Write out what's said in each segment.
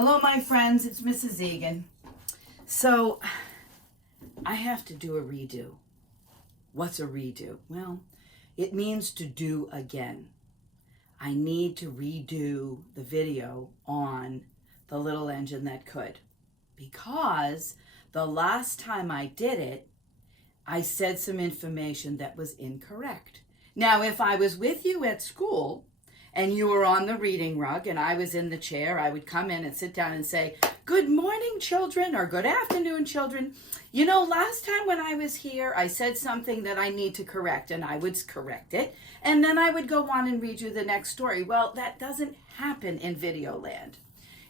Hello, my friends. It's Mrs. Egan. So, I have to do a redo. What's a redo? Well, it means to do again. I need to redo the video on the little engine that could, because the last time I did it, I said some information that was incorrect. Now, if I was with you at school and you were on the reading rug and I was in the chair, I would come in and sit down and say, "Good morning, children," or "Good afternoon, children. You know, last time when I was here, I said something that I need to correct," and I would correct it. And then I would go on and read you the next story. Well, that doesn't happen in Videoland.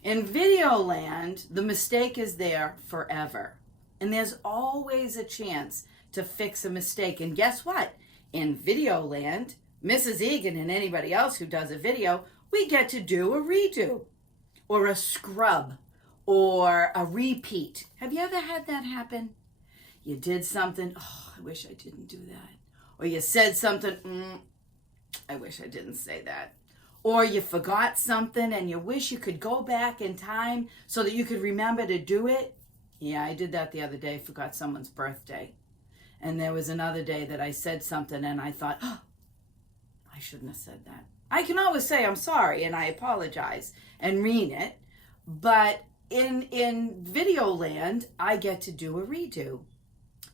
In Videoland, the mistake is there forever. And there's always a chance to fix a mistake. And guess what? In Videoland, Mrs. Egan and anybody else who does a video, we get to do a redo or a scrub or a repeat. Have you ever had that happen? You did something, "Oh, I wish I didn't do that." Or you said something, "I wish I didn't say that." Or you forgot something and you wish you could go back in time so that you could remember to do it. Yeah, I did that the other day, forgot someone's birthday. And there was another day that I said something and I thought, "Oh, I shouldn't have said that." I can always say I'm sorry and I apologize and mean it, but in Videoland, I get to do a redo.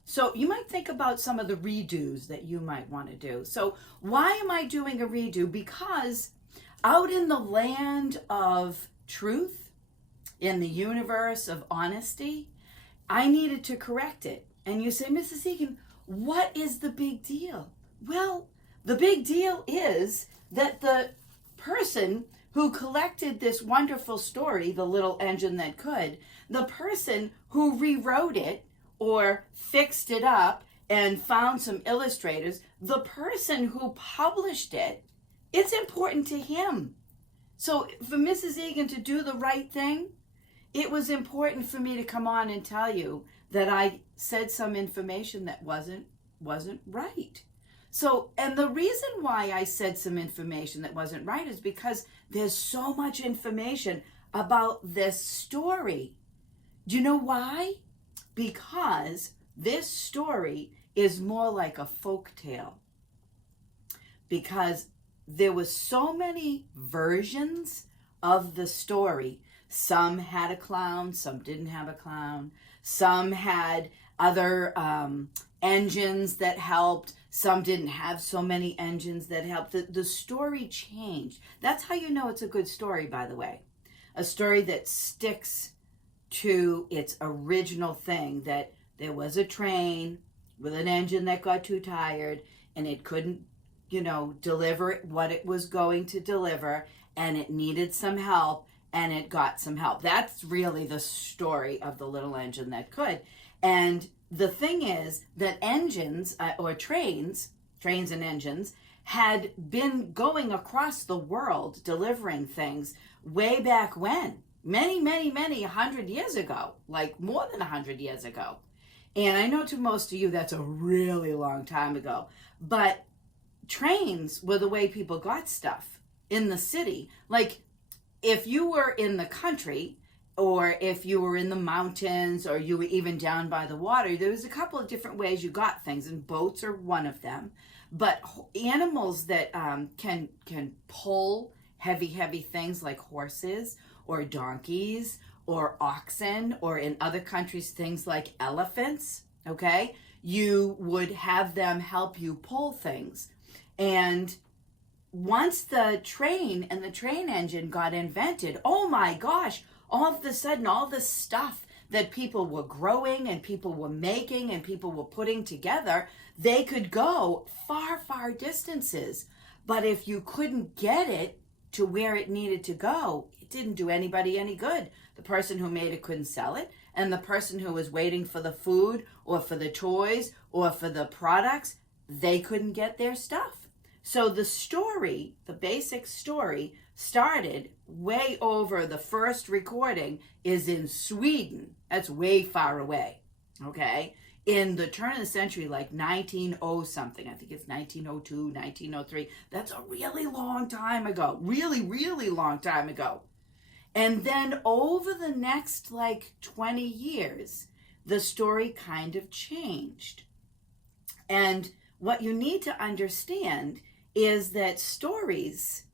So you might think about some of the redos that you might want to do. So why am I doing a redo? Because out in the land of truth, in the universe of honesty, I needed to correct it. And you say, "Mrs. Egan, what is the big deal?" Well, the big deal is that the person who collected this wonderful story, The Little Engine That Could, the person who rewrote it or fixed it up and found some illustrators, the person who published it, it's important to him. So for Mrs. Egan to do the right thing, it was important for me to come on and tell you that I said some information that wasn't right. So, and the reason why I said some information that wasn't right is because there's so much information about this story. Do you know why? Because this story is more like a folk tale. Because there was so many versions of the story. Some had a clown, some didn't have a clown. Some had other engines that helped. Some didn't have so many engines that helped. The story changed. That's how you know it's a good story, by the way. A story that sticks to its original thing, that there was a train with an engine that got too tired and it couldn't, deliver what it was going to deliver, and it needed some help, and it got some help. That's really the story of The Little Engine That Could. And the thing is that engines or trains and engines had been going across the world delivering things way back when, many 100 years ago, like more than 100 years ago. And I know to most of you that's a really long time ago, but trains were the way people got stuff in the city. Like if you were in the country, or if you were in the mountains, or you were even down by the water, there was a couple of different ways you got things, and boats are one of them. But animals that can pull heavy things like horses or donkeys or oxen, or in other countries things like elephants, okay? You would have them help you pull things. And once the train and the train engine got invented, oh my gosh, all of a sudden, all this stuff that people were growing and people were making and people were putting together, they could go far distances. But if you couldn't get it to where it needed to go, it didn't do anybody any good. The person who made it couldn't sell it, and the person who was waiting for the food or for the toys or for the products, they couldn't get their stuff. So the story, the basic story, started way over. The first recording is in Sweden. That's way far away, okay? In the turn of the century, like 1900 something, I think it's 1902, 1903. That's a really long time ago, really long time ago. And then over the next like 20 years, the story kind of changed. And what you need to understand is that stories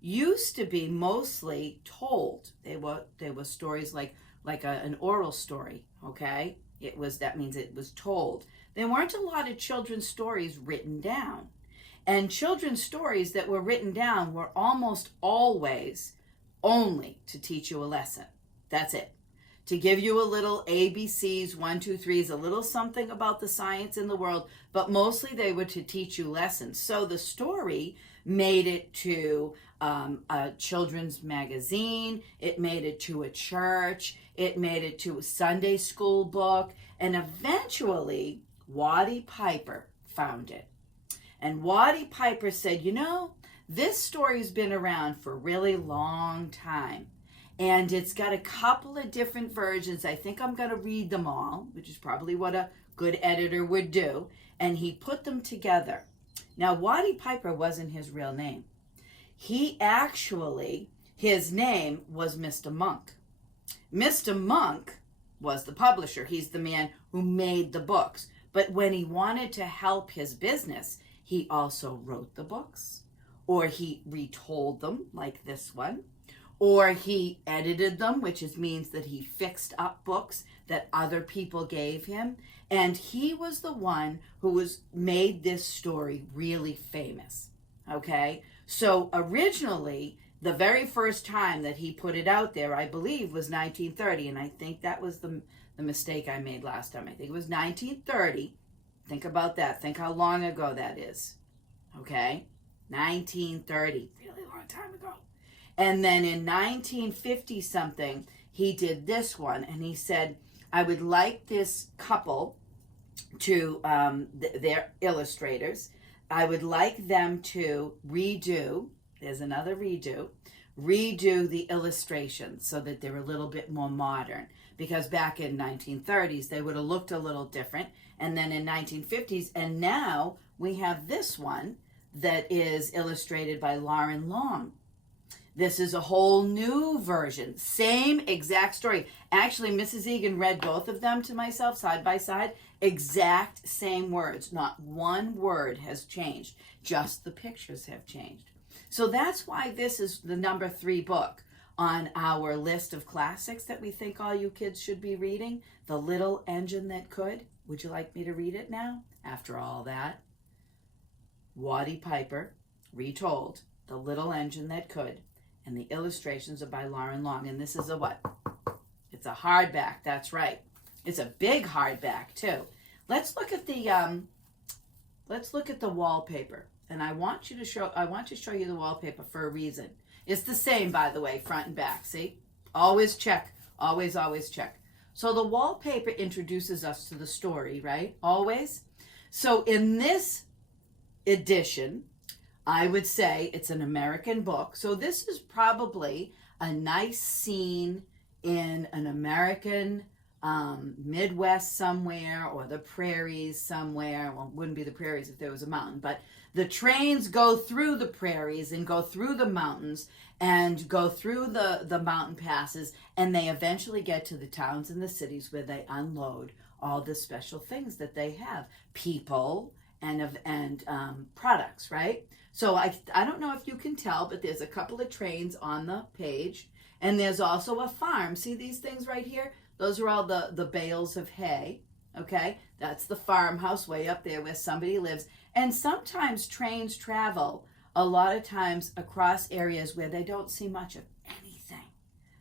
used to be mostly told. They were stories like an oral story, okay? That means it was told. There weren't a lot of children's stories written down. And children's stories that were written down were almost always only to teach you a lesson. That's it. To give you a little ABCs, 1, 2, 3s, a little something about the science in the world, but mostly they were to teach you lessons. So the story made it to a children's magazine, it made it to a church, it made it to a Sunday school book, and eventually Waddy Piper found it. And Waddy Piper said, this story's been around for a really long time. And it's got a couple of different versions. I think I'm going to read them all, which is probably what a good editor would do. And he put them together. Now, Waddy Piper wasn't his real name. His name was Mr. Monk. Mr. Monk was the publisher. He's the man who made the books. But when he wanted to help his business, he also wrote the books, or he retold them, like this one, or he edited them, which means that he fixed up books that other people gave him. And he was the one who made this story really famous, okay? So originally, the very first time that he put it out there, I believe, was 1930, and I think that was the mistake I made last time. I think it was 1930. Think about that. Think how long ago that is, okay? 1930, really long time ago. And then in 1950-something, he did this one, and he said, I would like this couple to, their illustrators, I would like them to there's another redo the illustrations so that they're a little bit more modern. Because back in 1930s, they would have looked a little different. And then in 1950s, and now we have this one that is illustrated by Lauren Long. This is a whole new version. Same exact story. Actually, Mrs. Egan read both of them to myself side by side. Exact same words. Not one word has changed. Just the pictures have changed. So that's why this is the number 3 book on our list of classics that we think all you kids should be reading. The Little Engine That Could. Would you like me to read it now? After all that. Waddy Piper, retold, The Little Engine That Could. And the illustrations are by Lauren Long. And this is a what? It's a hardback. That's right. It's a big hardback too. Let's look at the wallpaper. And I want to show you the wallpaper for a reason. It's the same, by the way, front and back. See? Always check. Always, always check. So the wallpaper introduces us to the story, right? Always. So in this edition, I would say it's an American book. So this is probably a nice scene in an American Midwest somewhere, or the prairies somewhere. Well, it wouldn't be the prairies if there was a mountain, but the trains go through the prairies and go through the mountains and go through the mountain passes, and they eventually get to the towns and the cities where they unload all the special things that they have, people and products, right? So I don't know if you can tell, but there's a couple of trains on the page, and there's also a farm. See these things right here? Those are all the bales of hay, okay? That's the farmhouse way up there where somebody lives. And sometimes trains travel a lot of times across areas where they don't see much of anything.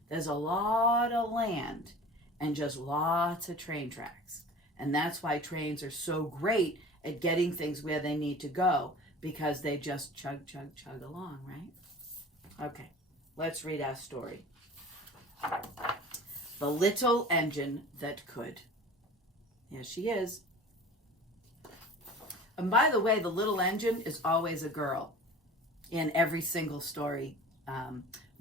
There's a lot of land and just lots of train tracks. And that's why trains are so great at getting things where they need to go, because they just chug, chug, chug along, right? Okay, let's read our story. The Little Engine That Could. Here she is. And by the way, the little engine is always a girl in every single story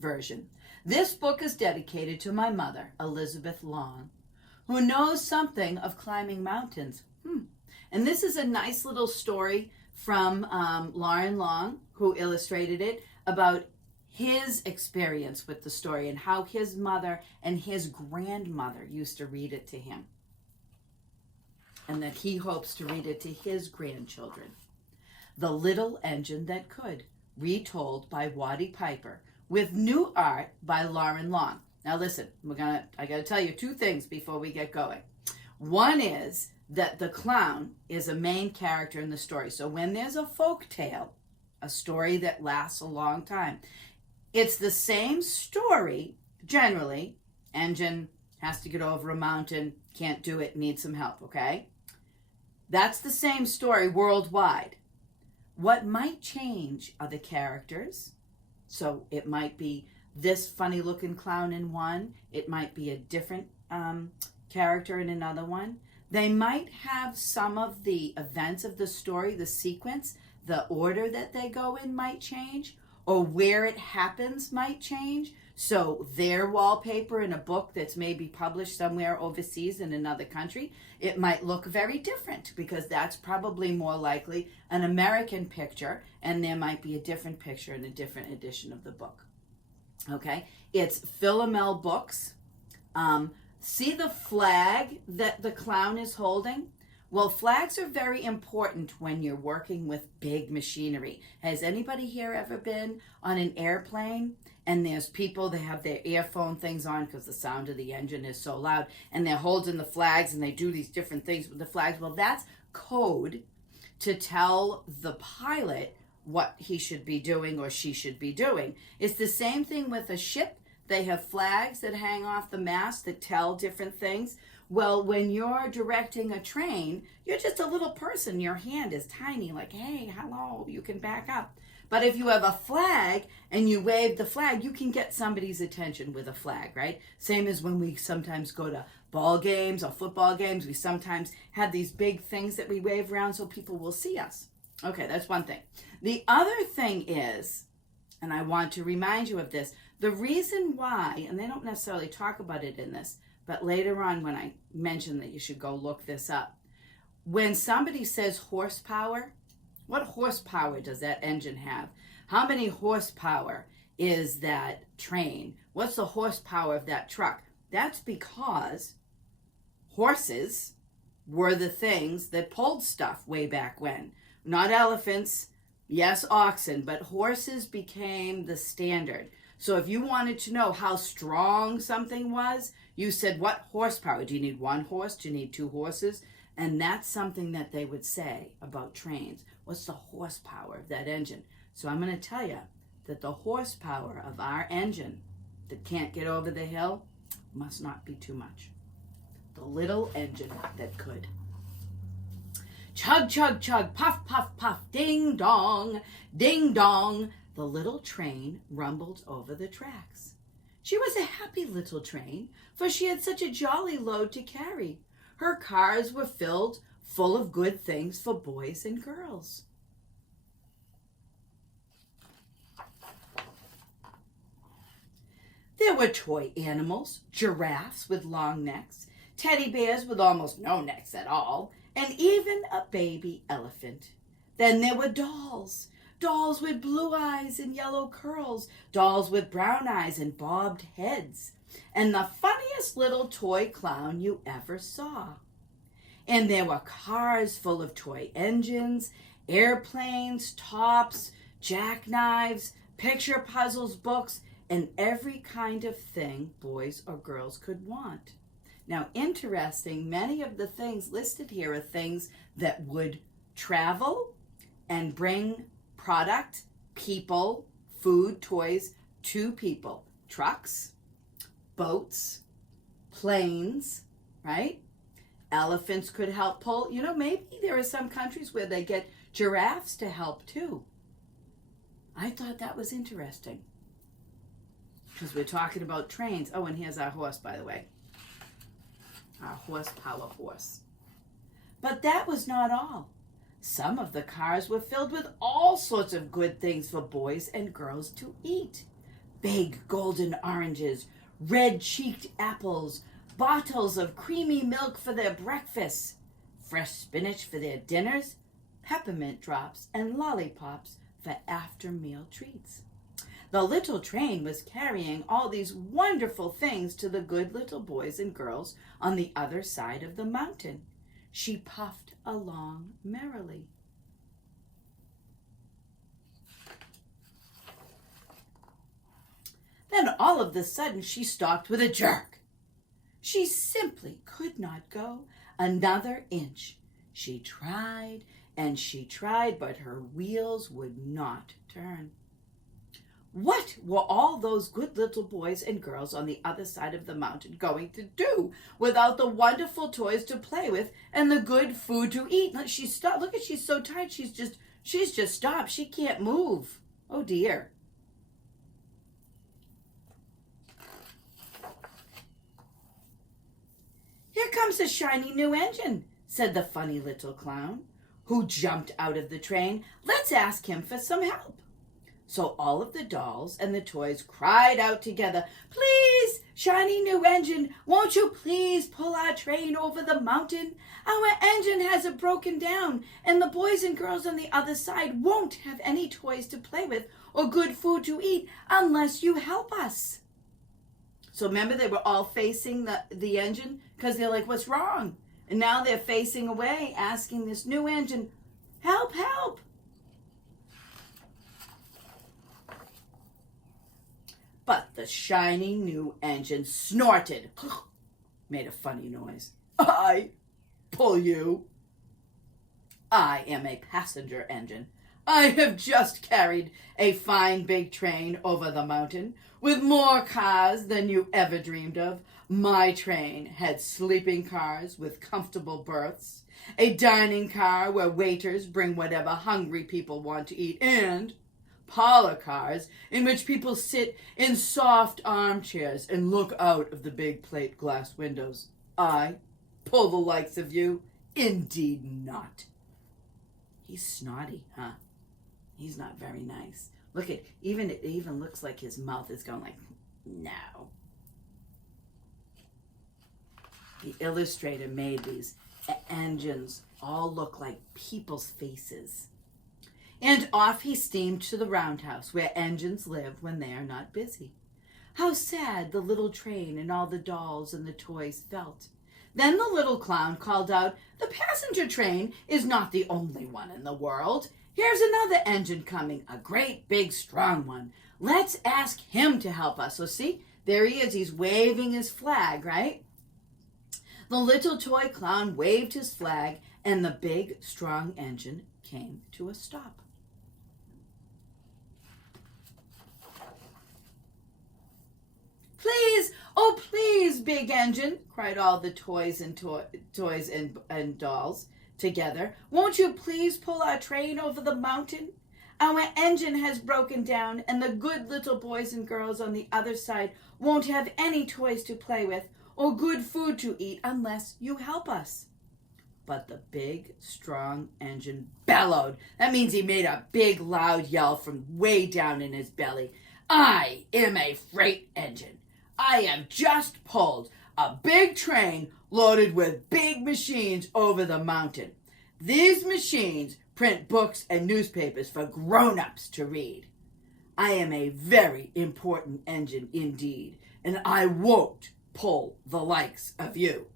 version. This book is dedicated to my mother, Elizabeth Long, who knows something of climbing mountains. And this is a nice little story from Lauren Long, who illustrated it, about his experience with the story and how his mother and his grandmother used to read it to him, and that he hopes to read it to his grandchildren. The Little Engine That Could, retold by Waddy Piper, with new art by Lauren Long. Now listen, I got to tell you two things before we get going. One is that the clown is a main character in the story. So when there's a folk tale, a story that lasts a long time, it's the same story generally. Engine has to get over a mountain, can't do it, needs some help, okay? That's the same story worldwide. What might change are the characters. So it might be this funny looking clown in one. It might be a different character in another one. They might have some of the events of the story, the sequence, the order that they go in might change, or where it happens might change. So their wallpaper in a book that's maybe published somewhere overseas in another country, it might look very different because that's probably more likely an American picture, and there might be a different picture in a different edition of the book. Okay, it's Philomel Books. See the flag that the clown is holding? Well, flags are very important when you're working with big machinery. Has anybody here ever been on an airplane and there's people that have their earphone things on because the sound of the engine is so loud, and they're holding the flags and they do these different things with the flags? Well, that's code to tell the pilot what he should be doing or she should be doing. It's the same thing with a ship. They have flags that hang off the mast that tell different things. Well, when you're directing a train, you're just a little person. Your hand is tiny, like, hey, hello, you can back up. But if you have a flag and you wave the flag, you can get somebody's attention with a flag, right? Same as when we sometimes go to ball games or football games. We sometimes have these big things that we wave around so people will see us. Okay, that's one thing. The other thing is, and I want to remind you of this, the reason why, and they don't necessarily talk about it in this, but later on when I mention that you should go look this up, when somebody says horsepower, what horsepower does that engine have? How many horsepower is that train? What's the horsepower of that truck? That's because horses were the things that pulled stuff way back when. Not elephants, yes, oxen, but horses became the standard. So if you wanted to know how strong something was, you said, what horsepower? Do you need one horse? Do you need two horses? And that's something that they would say about trains. What's the horsepower of that engine? So I'm going to tell you that the horsepower of our engine that can't get over the hill must not be too much. The little engine that could. Chug, chug, chug, puff, puff, puff, ding, dong, ding, dong. The little train rumbled over the tracks. She was a happy little train, for she had such a jolly load to carry. Her cars were filled full of good things for boys and girls. There were toy animals, giraffes with long necks, teddy bears with almost no necks at all, and even a baby elephant. Then there were dolls. Dolls with blue eyes and yellow curls, dolls with brown eyes and bobbed heads, and the funniest little toy clown you ever saw. And there were cars full of toy engines, airplanes, tops, jackknives, picture puzzles, books, and every kind of thing boys or girls could want. Now, interesting, many of the things listed here are things that would travel and bring product, people, food, toys to people. Trucks, boats, planes, right? Elephants could help pull. You know, maybe there are some countries where they get giraffes to help too. I thought that was interesting because we're talking about trains. Oh, and here's our horse, by the way. Our horsepower horse. But that was not all. Some of the cars were filled with all sorts of good things for boys and girls to eat. Big golden oranges, red-cheeked apples, bottles of creamy milk for their breakfasts, fresh spinach for their dinners, peppermint drops and lollipops for after-meal treats. The little train was carrying all these wonderful things to the good little boys and girls on the other side of the mountain. She puffed along merrily. Then all of a sudden she stopped with a jerk. She simply could not go another inch. She tried and she tried, but her wheels would not turn. What were all those good little boys and girls on the other side of the mountain going to do without the wonderful toys to play with and the good food to eat? She's stopped. Look at, she's so tired. She's just stopped. She can't move. Oh dear. Here comes a shiny new engine, said the funny little clown, who jumped out of the train. Let's ask him for some help. So all of the dolls and the toys cried out together, Please, shiny new engine, won't you please pull our train over the mountain? Our engine hasn't broken down, and the boys and girls on the other side won't have any toys to play with or good food to eat unless you help us. So remember, they were all facing the engine because they're like, what's wrong? And now they're facing away, asking this new engine, help, help. But the shiny new engine snorted, made a funny noise. I pull you. I am a passenger engine. I have just carried a fine big train over the mountain with more cars than you ever dreamed of. My train had sleeping cars with comfortable berths, a dining car where waiters bring whatever hungry people want to eat, and parlor cars in which people sit in soft armchairs and look out of the big plate glass windows. I pull the likes of you? Indeed not. He's snotty, huh? He's not very nice. Look at, it even looks like his mouth is going like, no. The illustrator made these engines all look like people's faces. And off he steamed to the roundhouse where engines live when they are not busy. How sad the little train and all the dolls and the toys felt. Then the little clown called out, The passenger train is not the only one in the world. Here's another engine coming, a great big strong one. Let's ask him to help us. So see, there he is. He's waving his flag, right? The little toy clown waved his flag and the big strong engine came to a stop. Please, oh please, big engine, cried all the toys and dolls together. Won't you please pull our train over the mountain? Our engine has broken down, and the good little boys and girls on the other side won't have any toys to play with or good food to eat unless you help us. But the big, strong engine bellowed. That means he made a big, loud yell from way down in his belly. I am a freight engine. I have just pulled a big train loaded with big machines over the mountain. These machines print books and newspapers for grown-ups to read. I am a very important engine indeed, and I won't pull the likes of you.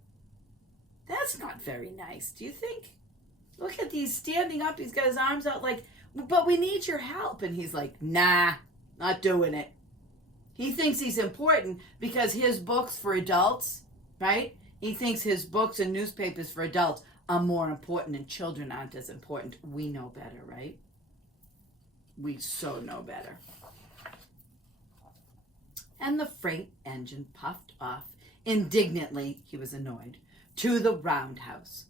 That's not very nice, do you think? Look at these standing up. He's got his arms out like, but we need your help. And he's like, nah, not doing it. He thinks he's important because his books for adults, right? He thinks his books and newspapers for adults are more important and children aren't as important. We know better, right? We so know better. And the freight engine puffed off. Indignantly, he was annoyed, to the roundhouse.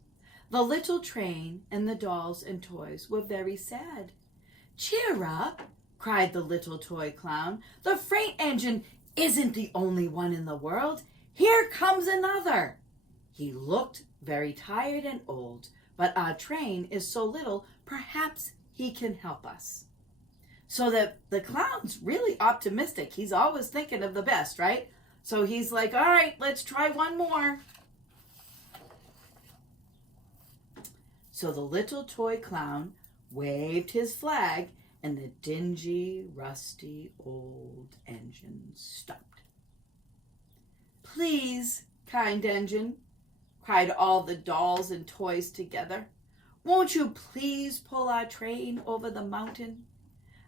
The little train and the dolls and toys were very sad. Cheer up, cried the little toy clown. The freight engine isn't the only one in the world. Here comes another. He looked very tired and old, but our train is so little, perhaps he can help us. So the clown's really optimistic. He's always thinking of the best, right? So he's like, all right, let's try one more. So the little toy clown waved his flag and the dingy, rusty old engine stopped. "Please, kind engine," cried all the dolls and toys together, "won't you please pull our train over the mountain?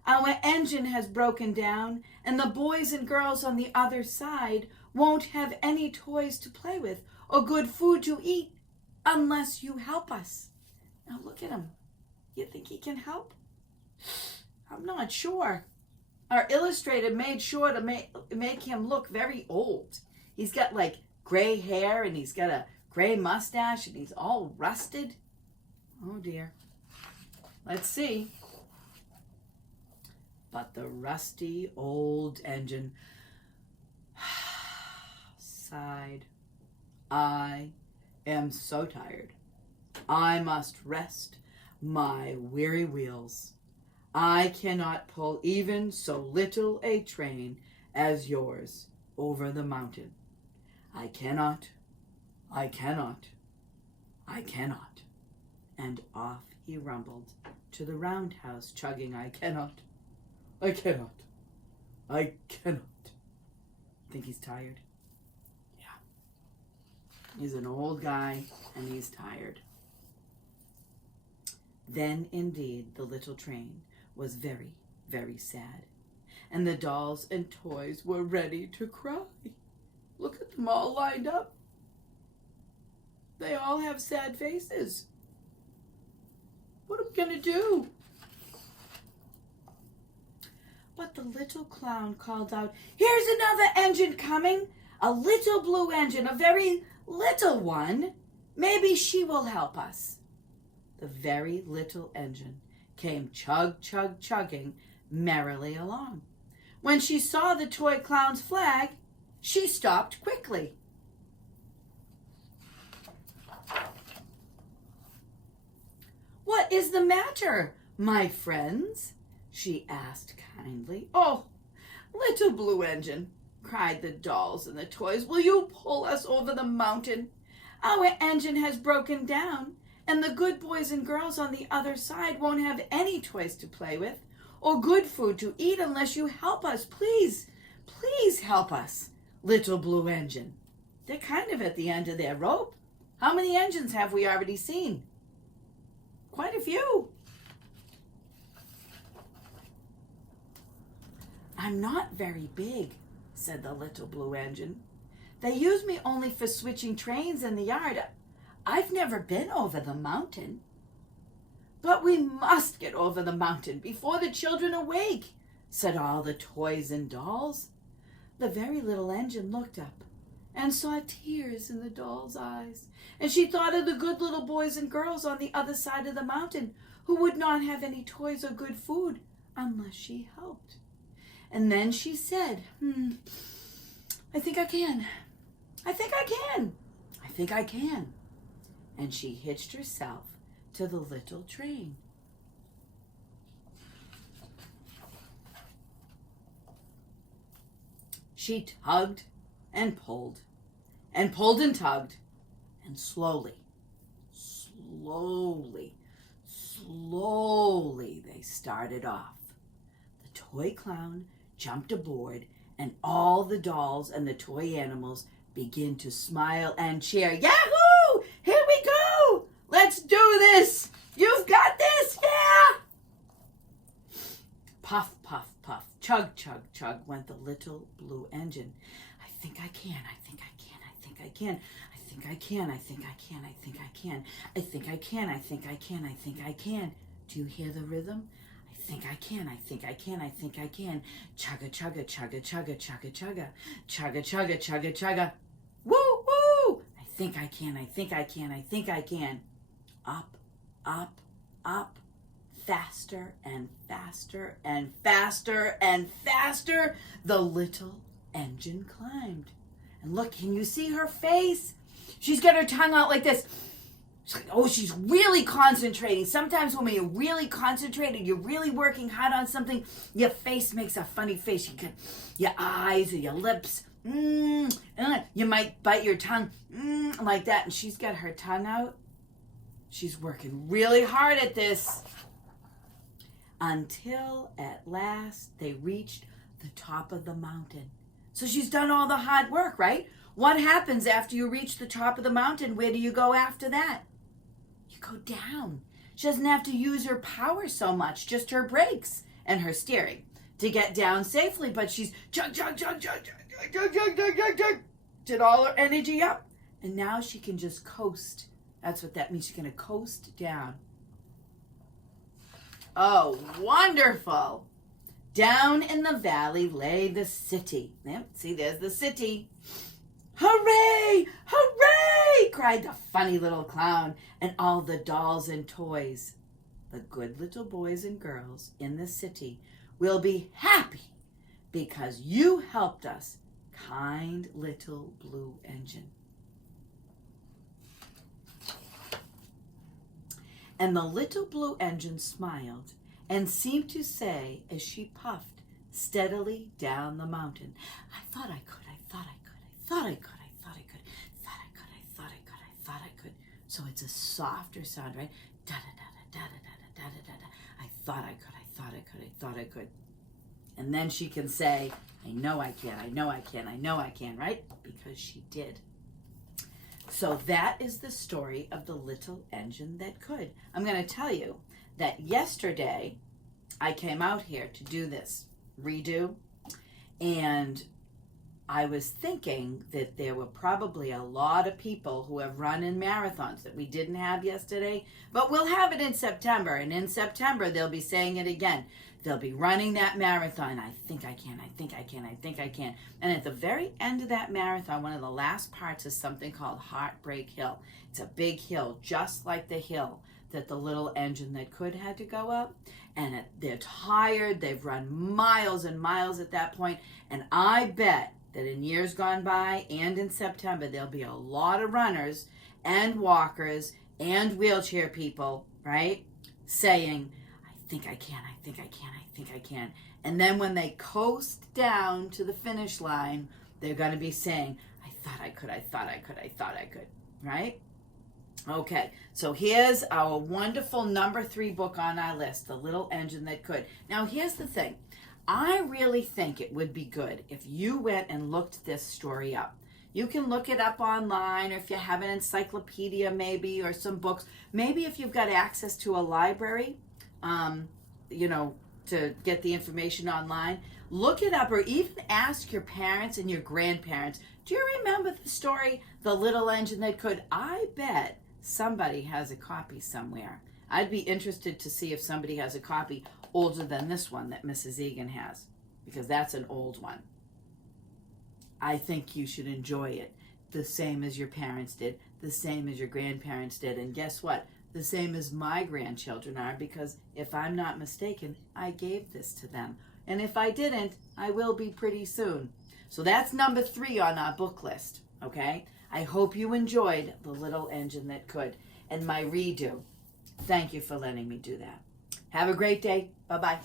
Our engine has broken down, and the boys and girls on the other side won't have any toys to play with or good food to eat unless you help us." Now look at him. You think he can help? I'm not sure. Our illustrator made sure to make him look very old. He's got like gray hair, and he's got a gray mustache, and he's all rusted. Oh dear. Let's see. But the rusty old engine sighed. "I am so tired. I must rest my weary wheels. I cannot pull even so little a train as yours over the mountain. I cannot, I cannot, I cannot." And off he rumbled to the roundhouse, chugging, "I cannot, I cannot, I cannot." Think he's tired? Yeah. He's an old guy, and he's tired. Then, indeed, the little train was very, very sad, and the dolls and toys were ready to cry. Look at them all lined up. They all have sad faces. What are we going to do? But the little clown called out, "Here's another engine coming, a little blue engine, a very little one. Maybe she will help us." The very little engine came chug, chug, chugging merrily along. When she saw the toy clown's flag, she stopped quickly. "What is the matter, my friends?" she asked kindly. "Oh, little blue engine," cried the dolls and the toys, "will you pull us over the mountain? Our engine has broken down, and the good boys and girls on the other side won't have any toys to play with or good food to eat unless you help us. Please, please help us, little blue engine." They're kind of at the end of their rope. How many engines have we already seen? Quite a few. "I'm not very big," said the little blue engine. "They use me only for switching trains in the yard. I've never been over the mountain." "But we must get over the mountain before the children awake," said all the toys and dolls. The very little engine looked up and saw tears in the doll's eyes, and she thought of the good little boys and girls on the other side of the mountain who would not have any toys or good food unless she helped. And then she said, "I think I can. I think I can. I think I can." And she hitched herself to the little train. She tugged and pulled and pulled and tugged, and slowly they started off. The toy clown jumped aboard, and all the dolls and the toy animals began to smile and cheer. "Yahoo! Here we go! Let's do this! You've got this! Yeah!" Puff, puff, puff, chug, chug, chug went the little blue engine. "I think I can, I think I can, I think I can, I think I can, I think I can, I think I can, I think I can, I think I can, I think I can." Do you hear the rhythm? I think I can, I think I can, I think I can. Chugga, chugga, chugga, chugga, chugga, chugga, chugga, chugga, chugga, chugga. Woo, woo! I think I can, I think I can, I think I can. Up, up, up. Faster and faster and faster and faster the little engine climbed. And look, can you see her face? She's got her tongue out like this. She's really concentrating. Sometimes when you're really concentrated, you're really working hard on something, your face makes a funny face. You get your eyes or your lips. You might bite your tongue like that. And she's got her tongue out. She's working really hard at this. until at last they reached the top of the mountain. So she's done all the hard work, right? What happens after you reach the top of the mountain? Where do you go after that? You go down. She doesn't have to use her power so much, just her brakes and her steering to get down safely. But she's chug, did all her energy up. And now she can just coast. That's what that means. She's going to coast down. Oh, wonderful. Down in the valley lay the city. Yep, see, there's the city. Hooray! Hooray! Cried the funny little clown and all the dolls and toys. The good little boys and girls in the city will be happy because you helped us, kind little blue engine. And the little blue engine smiled and seemed to say as she puffed steadily down the mountain, I thought I could, I thought I could, I thought I could, I thought I could, thought I could, I thought I could, I thought I could. So it's a softer sound, right? Da da da da da da da da da da. I thought I could, I thought I could, I thought I could. And then she can say, I know I can, I know I can, I know I can, right? Because she did. So that is the story of the little engine that could. I'm going to tell you that yesterday I came out here to do this redo, and I was thinking that there were probably a lot of people who have run in marathons that we didn't have yesterday, but we'll have it in September, and in September they'll be saying it again. They'll be running that marathon. I think I can, I think I can, I think I can. And at the very end of that marathon, one of the last parts is something called Heartbreak Hill. It's a big hill, just like the hill that the little engine that could had to go up. And they're tired. They've run miles and miles at that point. And I bet that in years gone by and in September, there'll be a lot of runners and walkers and wheelchair people, right, saying, I think I can, I think I can, I think I can. And then when they coast down to the finish line, they're going to be saying, I thought I could, I thought I could, I thought I could, right? Okay, so here's our wonderful number 3 book on our list, The Little Engine That Could. Now, here's the thing. I really think it would be good if you went and looked this story up. You can look it up online, or if you have an encyclopedia maybe, or some books. Maybe if you've got access to a library, to get the information online, look it up, or even ask your parents and your grandparents, do you remember the story, The Little Engine That Could? I bet somebody has a copy somewhere. I'd be interested to see if somebody has a copy older than this one that Mrs. Egan has, because that's an old one. I think you should enjoy it the same as your parents did, the same as your grandparents did, and guess what? The same as my grandchildren are, because if I'm not mistaken, I gave this to them. And if I didn't, I will be pretty soon. So that's number 3 on our book list, okay? I hope you enjoyed The Little Engine That Could and my redo. Thank you for letting me do that. Have a great day. Bye-bye.